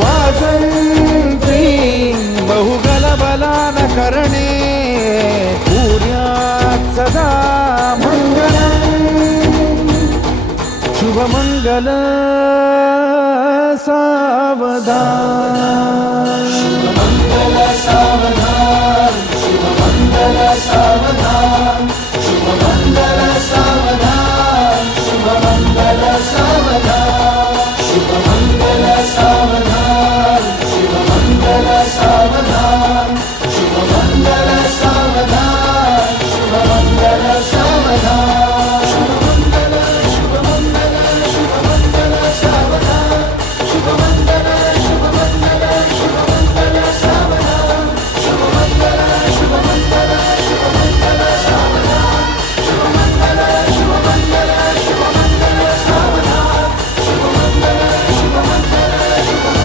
वाजंत्री बहुगलबलान करणे सूर्यात सदा मंगलम् शुभमंगल सावधान शुभमंगल सावधान